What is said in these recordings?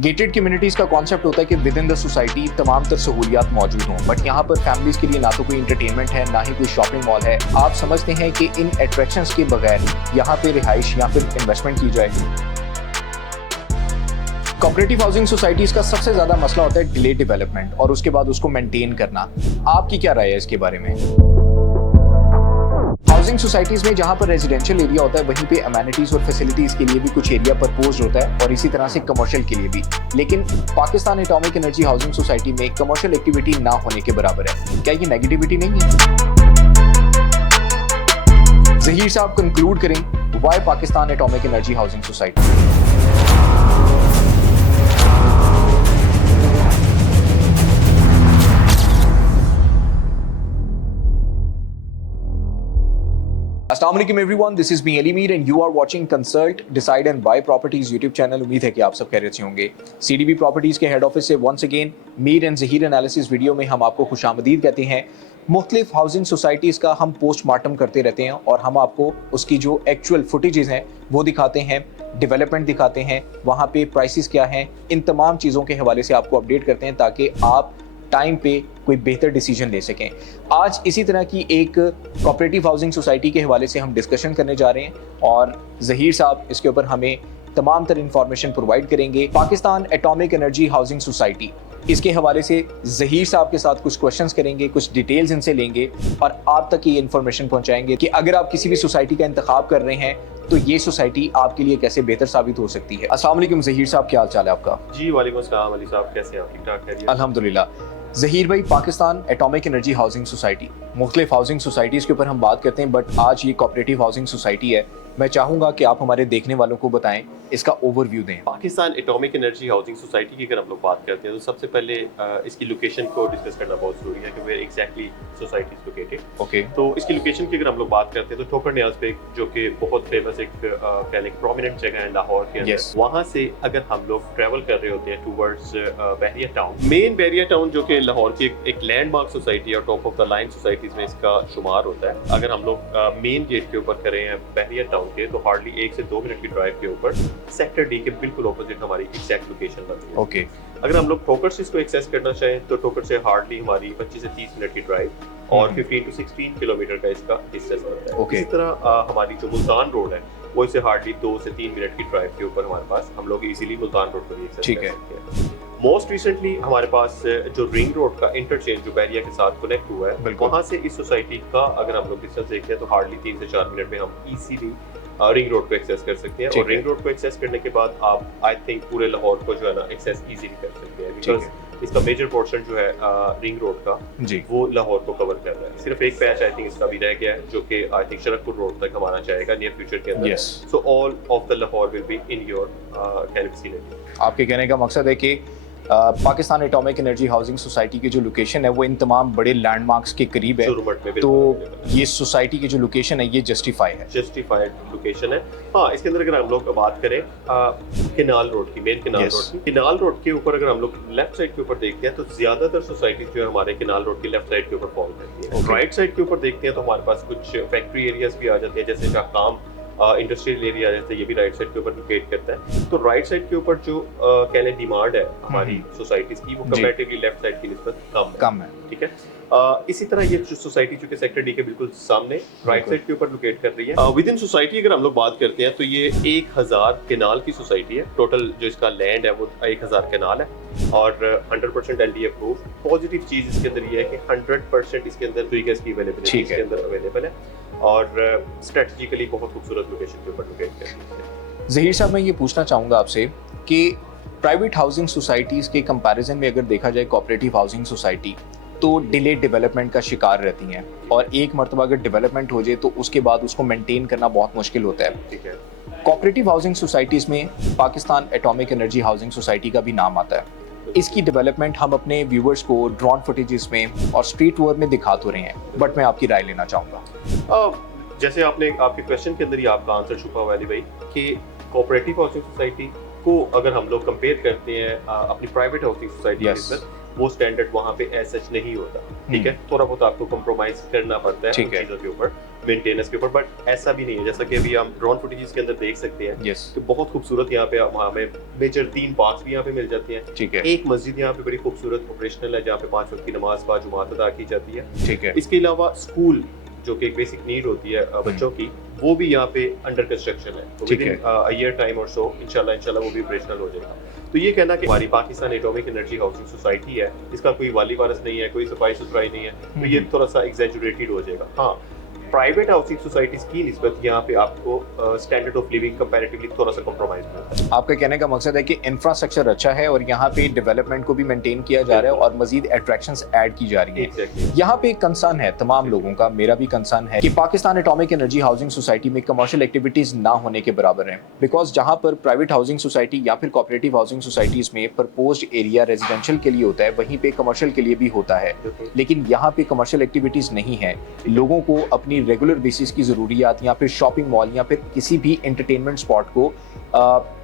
Gated communities का concept होता है कि विद इन द सोसाइटी तमाम तर सहूलियात मौजूद हों, बट यहाँ पर फैमिलीज के लिए ना तो कोई इंटरटेनमेंट है, ना ही कोई शॉपिंग मॉल है। आप समझते हैं कि इन अट्रैक्शंस के बगैर यहाँ पे रिहाइश या फिर इन्वेस्टमेंट की जाए। कोऑपरेटिव हाउसिंग सोसाइटीज का सबसे ज्यादा मसला होता है डिले डेवलपमेंट और उसके बाद उसको मेंटेन करना। आपकी क्या राय है इसके बारे में? हाउसिंग सोसाइटीज में जहां पर रेजिडेंशियल एरिया होता है वहीं पे अमेनिटीज और फैसिलिटीज के लिए भी कुछ एरिया प्रपोज होता है और इसी तरह से कमर्शियल के लिए भी। लेकिन Pakistan atomic energy housing society में कमर्शियल एक्टिविटी ना होने के बराबर है। क्या ये नेगेटिविटी नहीं है? ज़हीर साहब कंक्लूड करें, why Pakistan atomic energy housing society? अस्सलाम वालेकुम everyone, this is me Ali Mir and you are watching consult decide and buy properties YouTube channel. उम्मीद है कि आप सब खैरियत से होंगे। सीडीबी प्रॉपर्टीज के हेड ऑफिस से once again Mir and Zaheer analysis video में हम आपको खुशामदीद कहते हैं। मुख्तलिफ हाउसिंग सोसाइटीज़ का हम पोस्टमार्टम करते रहते हैं और हम आपको उसकी जो एक्चुअल फुटेजेस हैं वो दिखाते हैं, डेवलपमेंट दिखाते हैं, वहाँ पे प्राइसेस क्या हैं, इन तमाम चीज़ों के हवाले से आपको अपडेट करते हैं ताकि आप टाइम पे कोई बेहतर डिसीजन ले सकें। आज इसी तरह की एक कोऑपरेटिव हाउसिंग सोसाइटी के हवाले से हम डिस्कशन करने जा रहे हैं और ज़हीर साहब इसके ऊपर हमें तमाम तर इंफॉर्मेशन प्रोवाइड करेंगे। Pakistan atomic energy housing society, इसके हवाले से ज़हीर साहब के साथ कुछ क्वेश्चंस करेंगे, कुछ डिटेल्स इनसे लेंगे और आप तक ये इन्फॉर्मेशन पहुंचाएंगे कि अगर आप किसी भी सोसाइटी का इंतखाब कर रहे हैं तो ये सोसाइटी आपके लिए कैसे बेहतर साबित हो सकती है। अस्सलाम वालेकुम ज़हीर साहब, क्या हाल चाल है आपका? जी वालेकुम अस्सलाम अली साहब, कैसे हैं आप? ठीक ठाक है? अल्हम्दुलिल्लाह। ज़हीर भाई, Pakistan atomic energy housing society, मुख्तलिफ हाउसिंग सोसाइटीज़ के ऊपर हम बात करते हैं, बट आज ये कोऑपरेटिव हाउसिंग सोसाइटी है। मैं चाहूँगा कि आप हमारे देखने वालों को बताएं, इसका ओवरव्यू दें। Pakistan atomic energy housing society की अगर हम लोग बात करते हैं तो सबसे पहले इसकी लोकेशन को डिस्कस करना बहुत ज़रूरी है कि where exactly society is located. Okay, तो इसकी लोकेशन की अगर हम लोग बात करते हैं तो ठोकर न्याज पे, जो कि बहुत फेमस एक प्रोमिनेंट जगह है लाहौर के अंदर। वहाँ से अगर हम लोग ट्रैवल कर रहे होते हैं टूवर्ड्स बहरिया टाउन, मेन बहरिया टाउन जो कि लाहौर की एक लैंडमार्क सोसाइटी और top of the line societies में इसका शुमार होता है। अगर हम लोग मेन गेट के ऊपर करें बहरिया टाउन के तो हार्डली 1 से 2 मिनट की ड्राइव के ऊपर सेक्टर डी के बिल्कुल ऑपोजिट हमारी एग्जैक्ट लोकेशन बनती है। ओके, अगर हम लोग ठोकर से इसको एक्सेस करना चाहें तो ठोकर से हार्डली हमारी 25 से 30 मिनट की ड्राइव और 15 to 16 किलोमीटर का इसका डिस्टेंस बनता है। इसी तरह हमारी जो मुल्तान रोड है वो इसे हार्डली 2 से 3 मिनट की ड्राइव के ऊपर हमारे पास हम लोग इजीली मुल्तान रोड पर भी एक्सेस कर सकते हैं। मोस्ट रिसेंटली हमारे पास जो रिंग रोड का इंटरचेंज जो बैरिया के साथ कनेक्ट हुआ है, वहाँ से इस सोसाइटी का अगर हम लोग डिस्टेंस देखें तो हार्डली 3 से 4 मिनट में हम इजीली रिंग रोड को एक्सेस कर सकते हैं। और रिंग रोड को एक्सेस करने के बाद आप आई थिंक पूरे लाहौर को जो है ना एक्सेस इजीली कर सकते हैं, बिकॉज इसका मेजर पोर्शन जो है रिंग रोड का वो लाहौर को कवर कर रहा है। सिर्फ एक पैच आई थिंक इसका भी रह गया है जो कि आई थिंक शरकपुर रोड तक हमारा जाएगा नियर फ्यूचर के अंदर। So all of the Lahore will be in your vicinity. आपके कहने का मकसद है कि Pakistan atomic energy housing society की जो लोकेशन है वो इन तमाम बड़े लैंडमार्क्स के करीब है, तो ये सोसाइटी की जो लोकेशन है ये जस्टिफाइड लोकेशन है। हाँ, इसके अंदर अगर हम लोग बात करें केनाल रोड की, मेन केनाल रोड के ऊपर अगर हम लोग लेफ्ट साइड के ऊपर देखते हैं तो ज्यादातर सोसाइटी जो है हमारे केनाल रोड की लेफ्ट साइड के ऊपर फॉल करती है। राइट साइड के ऊपर देखते हैं तो हमारे पास कुछ फैक्ट्री एरियाज भी आ जाते हैं, जैसे शाहकाम इंडस्ट्रियल एरिया जैसे ये भी राइट साइड के ऊपर लोकेट करता है। तो राइट साइड के ऊपर जो कह लें डिमांड है हमारी सोसाइटीज की वो कंपैरेटिवली लेफ्ट साइड की निस्बत कम है। ठीक है, इसी तरह ये सोसाइटी जो कि सेक्टर डी के बिल्कुल सामने राइट साइड के ऊपर लोकेट कर रही है। विद इन सोसाइटी अगर हम लोग बात करते हैं तो ये 1000 केनाल की सोसाइटी है। टोटल जो इसका लैंड है वो 1000 केनाल है और 100% एलडी अप्रूव। पॉजिटिव चीज इसके अंदर ये है कि 100% इसके अंदर फ्री गैस की अवेलेबिलिटी इसके अंदर अवेलेबल है और स्ट्रेटजिकली बहुत खूबसूरत लोकेशन के ऊपर लोकेट कर रही है। ज़हीर साहब, मैं ये पूछना चाहूँगा आपसे कि प्राइवेट हाउसिंग सोसाइटीज़ के कंपैरिजन में अगर देखा जाए कोऑपरेटिव हाउसिंग सोसाइटी तो डिले डेवलपमेंट का शिकार रहती हैं और एक मरतबा अगर डेवलपमेंट हो जाए तो उसके बाद उसको मेंटेन करना बहुत मुश्किल होता है। ठीक है, कोऑपरेटिव हाउसिंग सोसाइटीज़ में Pakistan atomic energy housing society का भी नाम आता है। इसकी डेवलपमेंट हम अपने व्यूवर्स को ड्रोन फुटेजेस में और स्ट्रीट टूर में दिखा तो रहे हैं, बट मैं आपकी राय लेना चाहूँगा। जैसे आपके क्वेश्चन के अंदर ही आपका आंसर छुपा हुआ है भाई कि कोऑपरेटिव हाउसिंग सोसाइटी को अगर हम लोग कंपेयर करते हैं अपनी प्राइवेट हाउसिंग सोसाइटी के साथ, वो स्टैंडर्ड वहाँ पे एज सच नहीं होता। ठीक है, थोड़ा बहुत आपको कंप्रोमाइज करना पड़ता है उन चीज़ों के ऊपर, मेंटेनेंस के ऊपर, बट ऐसा भी नहीं है जैसा कि अभी हम ड्रोन फुटेज के अंदर देख सकते हैं यस, कि बहुत खूबसूरत यहाँ पे हमें मेजर 3 पार्क्स भी यहाँ पे मिल जाते हैं। ठीक है, एक मस्जिद यहाँ पे बड़ी खूबसूरत ऑपरेशनल है जहाँ पे 5 वक्त की नमाज बाजुमात अदा की जाती है। ठीक है, इसके अलावा स्कूल जो कि एक बेसिक नीड होती है बच्चों की, वो भी यहाँ पे अंडर कंस्ट्रक्शन है। तो ठीक विद इन ईयर टाइम और सो इंशाल्लाह वो भी ऑपरेशनल हो जाएगा। तो ये कहना कि हमारी Pakistan atomic energy housing society है, इसका कोई वाली वारस नहीं है, कोई सफाई सुथराई नहीं है, तो ये थोड़ा सा एग्जैजुरेटेड हो जाएगा। हाँ, प्राइवेट हाउसिंग सोसाइटीज की निस्बत यहाँ पे आपको स्टैंडर्ड ऑफ लिविंग कंपैरेटिवली थोड़ा सा कॉम्प्रोमाइज मिलता है। आपका कहने का मकसद है कि इंफ्रास्ट्रक्चर अच्छा है और यहाँ पे डेवलपमेंट को भी मेंटेन किया जा रहा है और मजीद अट्रैक्शंस ऐड की जा रही है। एग्जैक्टली। यहाँ पे एक कंसर्न है तमाम लोगों का, मेरा भी कंसर्न है कि Pakistan atomic energy housing society में कमर्शियल एक्टिविटीज ना होने के बराबर हैं, बिकॉज जहाँ पर प्राइवेट हाउसिंग सोसाइटी या फिर कोऑपरेटिव हाउसिंग सोसाइटीज में प्रपोज्ड एरिया रेजिडेंशियल के लिए होता है, वहीं पे कमर्शियल के लिए भी होता है, लेकिन यहाँ पे कमर्शियल एक्टिविटीज नहीं है। लोगों को अपनी रेगुलर बेसिस की जरूरियात या फिर शॉपिंग मॉल या फिर किसी भी एंटरटेनमेंट स्पॉट को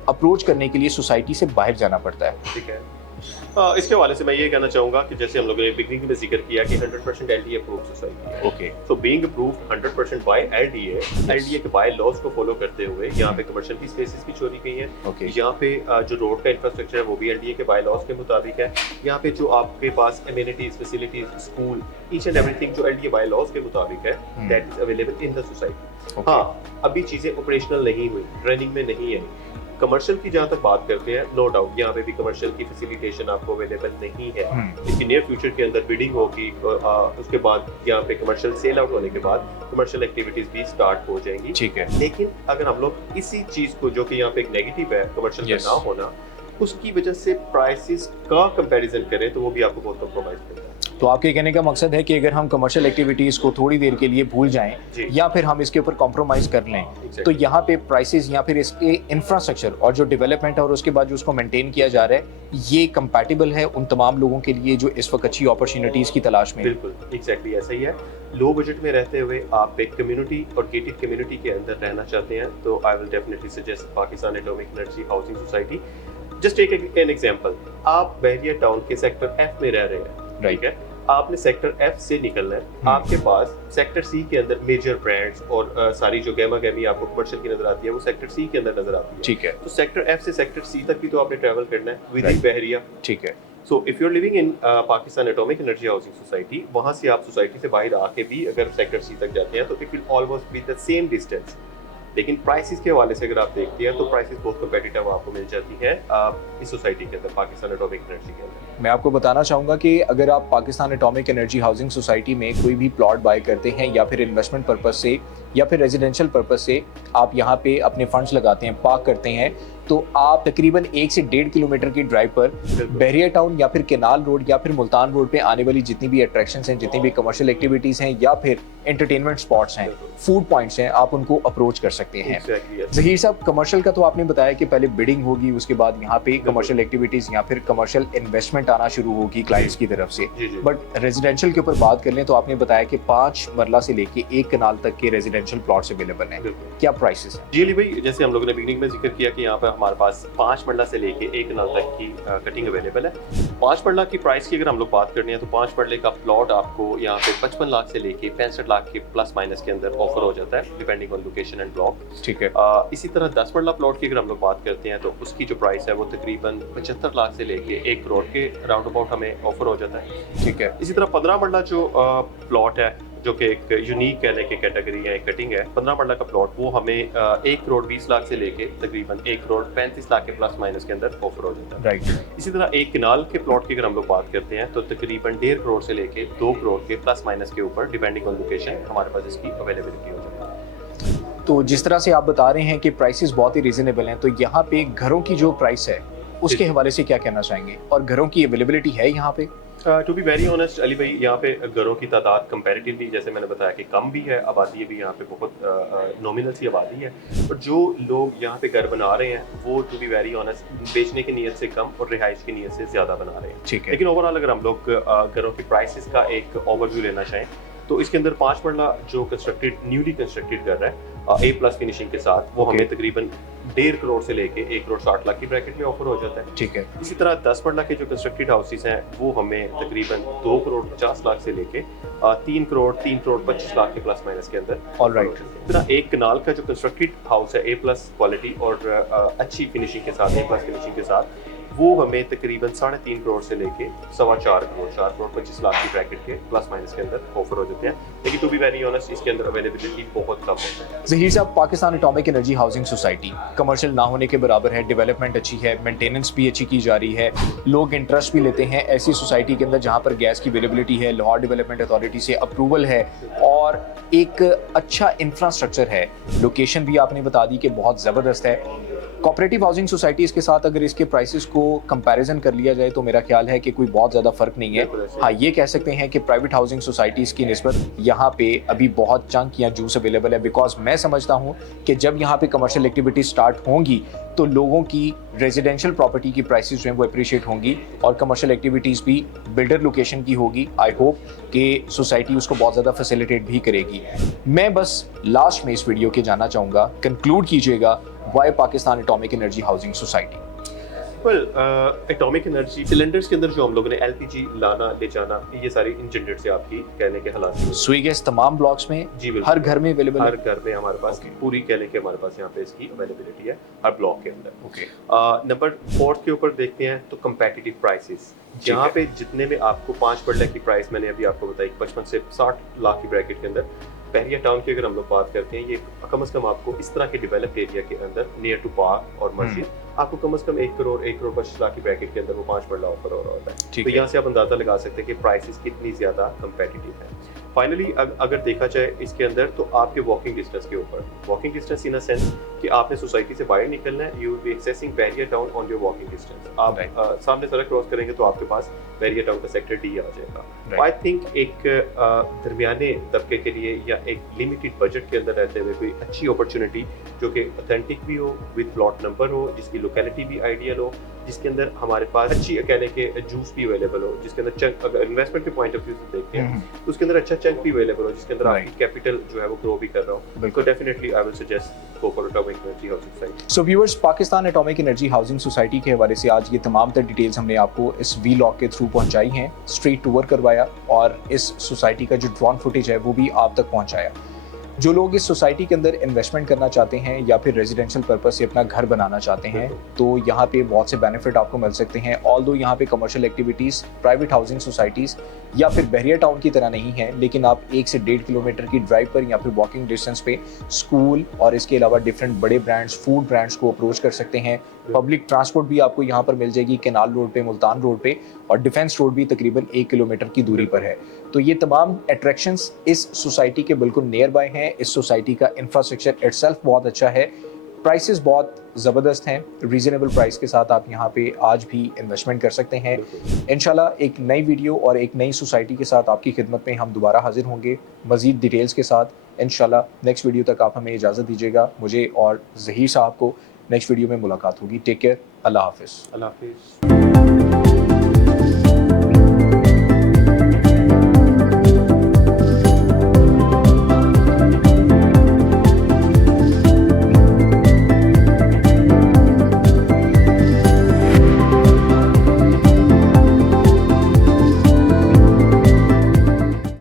अप्रोच करने के लिए सोसाइटी से बाहर जाना पड़ता है। ठीक है। इसके हवाले से मैं ये कहना चाहूंगा कि जैसे हम लोगों ने बिगनिंग में जिक्र किया कि 100% एलडीए अप्रूव्ड सोसाइटी है। Okay, so being approved 100% by LDA के बाय लॉज को फॉलो करते हुए यहाँ पे कमर्शियल की स्पेसेस भी छोड़ी गई हैं। ओके, यहाँ पे जो रोड का इंफ्रास्ट्रक्चर है वो भी एलडीए के बाय लॉज के मुताबिक है। यहाँ पे जो आपके पास amenities, facilities, school, each and everything जो एलडीए बाय लॉज के मुताबिक है, that is available in the society. हाँ, अभी चीजें ऑपरेशनल नहीं हुई, रनिंग में नहीं है। कमर्शियल की जहाँ तक बात करते हैं, नो डाउट यहाँ पे भी कमर्शियल की फैसिलिटेशन आपको अवेलेबल नहीं है, लेकिन नियर फ्यूचर के अंदर बिडिंग होगी, उसके बाद यहाँ पे कमर्शियल सेल आउट होने के बाद कमर्शियल एक्टिविटीज भी स्टार्ट हो जाएंगी। ठीक है। लेकिन अगर हम लोग इसी चीज को, जो कि यहाँ पे एक नेगेटिव है कमर्शियल का ना होना, उसकी वजह से प्राइसेस का कंपैरिजन करें तो वो भी आपको बहुत कॉम्प्रोमाइज मिलता है। तो आपके कहने का मकसद है कि अगर हम कमर्शियल एक्टिविटीज को थोड़ी देर के लिए भूल जाएं या फिर हम इसके ऊपर कॉम्प्रोमाइज कर लें, तो यहाँ पे प्राइसेस या फिर इसके इंफ्रास्ट्रक्चर और जो डेवलपमेंट है और उसके बाद जो उसको मेंटेन किया जा रहा है, ये कंपैटिबल है उन तमाम लोगों के लिए जो इस वक्त अच्छी अपॉर्चुनिटीज की तलाश में। बिल्कुल एग्जैक्टली ऐसा ही है। लो बजट में रहते हुए आप एक कम्युनिटी और गेटेड कम्युनिटी के अंदर रहना चाहते हैं तो I will definitely suggest Pakistan atomic energy housing society. Just take an example, आप बहरिया टाउन के सेक्टर एफ में रह रहे हैं, ठीक है, आपने सेक्टर एफ से निकलना है, आपके पास सेक्टर सी के अंदर मेजर ब्रांड्स और सारी जो गैमा गैमी आपको कमर्शियल की नजर आती है वो सेक्टर सी के अंदर नजर आती है। ठीक है। तो सेक्टर एफ से सेक्टर सी तक भी तो आपने ट्रैवल करना है विद इन बहरिया। ठीक है। So if you are living in Pakistan atomic energy housing society, वहां से आप सोसाइटी से बाहर आके भी अगर सेक्टर सी तक जाते हैं तो it will almost be the same distance. लेकिन प्राइसेस के हवाले से अगर आप देखते हैं तो प्राइसेस बहुत कम्पिटिटिव आपको मिल जाती है इस सोसाइटी के अंदर, पाकिस्तान एटॉमिक एनर्जी के अंदर। मैं आपको बताना चाहूँगा कि अगर आप Pakistan atomic energy housing society में कोई भी प्लॉट बाय करते हैं या फिर इन्वेस्टमेंट पर्पस से या फिर रेजिडेंशियल पर्पस से आप यहाँ पे अपने फंड्स लगाते हैं, पार्क करते हैं, तो आप तकरीबन 1 से 1.5 किलोमीटर की ड्राइव पर बहरिया टाउन या फिर केनाल रोड या फिर मुल्तान रोड पे आने वाली जितनी भी अट्रैक्शंस हैं, जितनी भी कमर्शियल एक्टिविटीज़ हैं या फिर एंटरटेनमेंट स्पॉट्स हैं, फूड पॉइंट्स हैं, आप उनको अप्रोच कर सकते हैं। ज़हीर साहब, कमर्शियल का तो आपने बताया कि पहले बिडिंग होगी, उसके बाद यहाँ पे कमर्शियल एक्टिविटीज़ या फिर कमर्शियल इन्वेस्टमेंट आना शुरू होगी क्लाइंट्स की तरफ से, बट रेजिडेंशियल के ऊपर बात कर लें तो आपने बताया कि 5 मरला से लेके 1 कनाल तक के रेजिडेंशियल प्लॉट्स अवेलेबल हैं। क्या प्राइसेस हैं? जी अली भाई, जैसे हम लोगों ने बिगिनिंग में जिक्र किया कि यहाँ पर हमारे पास 5 मरला से लेके 1 कनाल तक की कटिंग अवेलेबल है। 5 मरला की प्राइस की अगर हम लोग बात करनी है तो 5 मरले का प्लॉट आपको यहाँ पे 55 लाख से लेके 65 लाख के प्लस माइनस के अंदर ऑफर हो जाता है, depending on location and block. ठीक है। इसी तरह 10 मरला प्लॉट की अगर हम लोग बात करते हैं तो उसकी जो प्राइस है वो तकरीबन 75 लाख से लेके 1 करोड़ के राउंड अबाउट हमें ऑफर हो जाता है। ठीक है। इसी तरह 15 मरला जो प्लॉट है, जो कि एक यूनिक कहने की कैटेगरी है, एक कटिंग है, 15 मरला का प्लॉट, वो हमें 1 करोड़ 20 लाख से लेके तकरीबन 1 करोड़ 35 लाख के प्लस माइनस के अंदर ऑफर हो जाता है। राइट। इसी तरह 1 कनाल के प्लॉट की अगर हम लोग बात करते हैं तो तकरीबन 1.5 करोड़ से लेके 2 करोड़ के प्लस माइनस के ऊपर, डिपेंडिंग ऑन लोकेशन, हमारे पास इसकी अवेलेबिलिटी हो जाती है। तो जिस तरह से आप बता रहे हैं कि प्राइसेस बहुत ही रीजनेबल हैं, तो यहाँ पे घरों की जो प्राइस है उसके हवाले से क्या कहना चाहेंगे, और घरों की अवेलेबिलिटी है यहाँ पे? To be very honest Ali भाई, यहाँ पे घरों की तादाद कंपैरेटिवली, जैसे मैंने बताया कि कम भी है, आबादी भी यहाँ पे बहुत नॉमिनल सी आबादी है, और जो लोग यहाँ पे घर बना रहे हैं वो टू बी वेरी ऑनेस्ट बेचने की नीयत से कम और रिहाइश की नीयत से ज़्यादा बना रहे हैं। ठीक है। लेकिन ओवरऑल अगर हम लोग घरों की प्राइसेस का एक ओवरव्यू लेना चाहें तो इसके अंदर 5 मरला जो न्यूली कंस्ट्रक्टेड घर है A+ फिनिशिंग के साथ, वो हमें तकरीबन 1.5 करोड़ से लेके 1 करोड़ 60 लाख की ब्रैकेट में ऑफर हो जाता है। ठीक है। इसी तरह 10 मरला के जो कंस्ट्रक्टेड हाउसेस हैं वो हमें तकरीबन 2 करोड़ 50 लाख से लेके 3 करोड़ 25 लाख के प्लस माइनस के अंदर। ऑलराइट। इस तरह एक कनाल का जो कंस्ट्रक्टेड हाउस है A+ क्वालिटी और अच्छी फिनिशिंग के साथ, A+ फिनिशिंग के साथ, वो हमें तकरीबन 3.5 करोड़ से लेके 4.25 करोड़ 4 करोड़ 25 लाख की ब्रैकेट के प्लस माइनस के अंदर ऑफर हो जाते हैं। लेकिन टू बी वेरी ऑनेस्ट इसके अंदर अवेलेबिलिटी बहुत कम होता है। ज़हीर साहब, Pakistan atomic energy housing society commercial ना होने के बराबर है, डेवलपमेंट अच्छी है, मेंटेनेंस भी अच्छी की जा रही है, लोग इंटरेस्ट भी लेते हैं ऐसी सोसाइटी के अंदर जहां पर गैस की अवेलेबिलिटी है, लाहौर डेवलपमेंट अथॉरिटी से अप्रूवल है और एक अच्छा इंफ्रास्ट्रक्चर है। लोकेशन भी आपने बता दी कि बहुत ज़बरदस्त है। कोऑपरेटिव हाउसिंग सोसाइटीज़ के साथ अगर इसके प्राइसेस को कंपैरिजन कर लिया जाए तो मेरा ख्याल है कि कोई बहुत ज़्यादा फ़र्क नहीं है। हाँ, ये कह सकते हैं कि प्राइवेट हाउसिंग सोसाइटीज़ की निस्बत यहाँ पे अभी बहुत चंक या जूस अवेलेबल है, बिकॉज मैं समझता हूँ कि जब यहाँ पे कमर्शियल एक्टिविटी स्टार्ट होंगी तो लोगों की रेजिडेंशियल प्रॉपर्टी की प्राइसेस जो हैं वो अप्रिशिएट होंगी और कमर्शियल एक्टिविटीज़ भी बिल्डर लोकेशन की होगी। आई होप कि सोसाइटी उसको बहुत ज़्यादा फैसिलिटेट भी करेगी। मैं बस लास्ट में इस वीडियो के जाना चाहूँगा, कंक्लूड कीजिएगा, why Pakistan atomic energy housing society. Well, atomic energy cylinders के अंदर जो हम लोगों ने LPG लाना ले जाना, ये सारी इंजीनियर से आपकी कहने के हालात हैं। सुई गैस तमाम ब्लॉक्स में, जी बिल्कुल, हर घर में अवेलेबल है। हर घर में हमारे पास पूरी कहने के हमारे पास यहाँ पे इसकी अवेलेबिलिटी है हर ब्लॉक के अंदर। ओके। नंबर 4 के ऊपर देखते हैं तो कंपेटिटिव प्राइसेस, यहाँ पे जितने में आपको 5 मरले की प्राइस मैंने अभी आपको बताई 55 से 60 लाख की ब्रैकेट के अंदर। बहरिया टाउन की अगर हम लोग बात करते हैं, ये कम से कम आपको इस तरह के डेवलप्ड एरिया के अंदर नियर टू पार्क और मस्जिद आपको कम से कम 1 करोड़ 25 लाख की ब्रैकेट के अंदर वो 5 मरला ऑफर हो रहा होता है। तो यहाँ से आप अंदाजा लगा सकते हैं कि प्राइसेस कितनी ज्यादा कंपेटिटिव है। फाइनली अगर देखा जाए इसके अंदर तो आपके वॉकिंग डिस्टेंस के ऊपर, walking distance in a sense कि आपने सोसाइटी से बाहर निकलना है, you will be accessing Bahria town on your walking distance. आप सामने सड़क क्रॉस करेंगे तो आपके पास बहरिया टाउन का सेक्टर D आ जाएगा। आई थिंक एक दरमियाने तबके के लिए या एक लिमिटेड बजट के अंदर रहते हुए कोई अच्छी अपॉर्चुनिटी जो कि ऑथेंटिक भी हो, विद प्लॉट नंबर हो, जिसकी लोकेलिटी भी आइडियल हो, जिसके अंदर हमारे पास अच्छी कहने के जूस भी अवेलेबल हो, जिसके अंदर चंक, अगर इन्वेस्टमेंट के पॉइंट ऑफ व्यू से देखते हैं तो उसके अंदर अच्छा चंक भी अवेलेबल हो, जिसके अंदर आपकी कैपिटल जो है वो ग्रो भी कर रहा हो, तो definitely I will suggest go for atomic energy housing society. So viewers, Pakistan atomic energy housing society के हवाले से आज ये तमाम तर डिटेल्स हमने आपको इस वीलॉग के थ्रू पहुंचाई हैं, स्ट्रीट टूर करवाया और इस सोसाइटी का जो ड्रोन फुटेज है वो भी आप तक पहुंचाया। जो लोग इस सोसाइटी के अंदर इन्वेस्टमेंट करना चाहते हैं या फिर रेजिडेंशियल पर्पस से अपना घर बनाना चाहते हैं तो यहाँ पे बहुत से बेनिफिट आपको मिल सकते हैं। ऑल्दो यहाँ पे commercial activities, private housing societies या फिर बहरिया टाउन की तरह नहीं है, लेकिन आप 1 से 1.5 किलोमीटर की ड्राइव पर या फिर वॉकिंग डिस्टेंस पे स्कूल और इसके अलावा डिफरेंट बड़े ब्रांड्स, फूड ब्रांड्स को अप्रोच कर सकते हैं। पब्लिक ट्रांसपोर्ट भी आपको यहाँ पर मिल जाएगी, केनाल रोड पे, मुल्तान रोड पे, और डिफेंस रोड भी तकरीबन 1 किलोमीटर की दूरी पर है। तो ये तमाम अट्रैक्शंस इस सोसाइटी के बिल्कुल नियर बाय हैं। इस सोसाइटी का इंफ्रास्ट्रक्चर इटसेल्फ बहुत अच्छा है, प्राइसेस बहुत ज़बरदस्त हैं, रीज़नेबल प्राइस के साथ आप यहाँ पे आज भी इन्वेस्टमेंट कर सकते हैं। इंशाल्लाह एक नई वीडियो और एक नई सोसाइटी के साथ आपकी खिदमत में हम दोबारा हाजिर होंगे मज़ीद डिटेल्स के साथ। इंशाल्लाह नेक्स्ट वीडियो तक आप हमें इजाज़त दीजिएगा। मुझे और ज़हीर साहब को नेक्स्ट वीडियो में मुलाकात होगी। टेक केयर, अल्लाह हाफिज़। अल्लाह हाफिज़।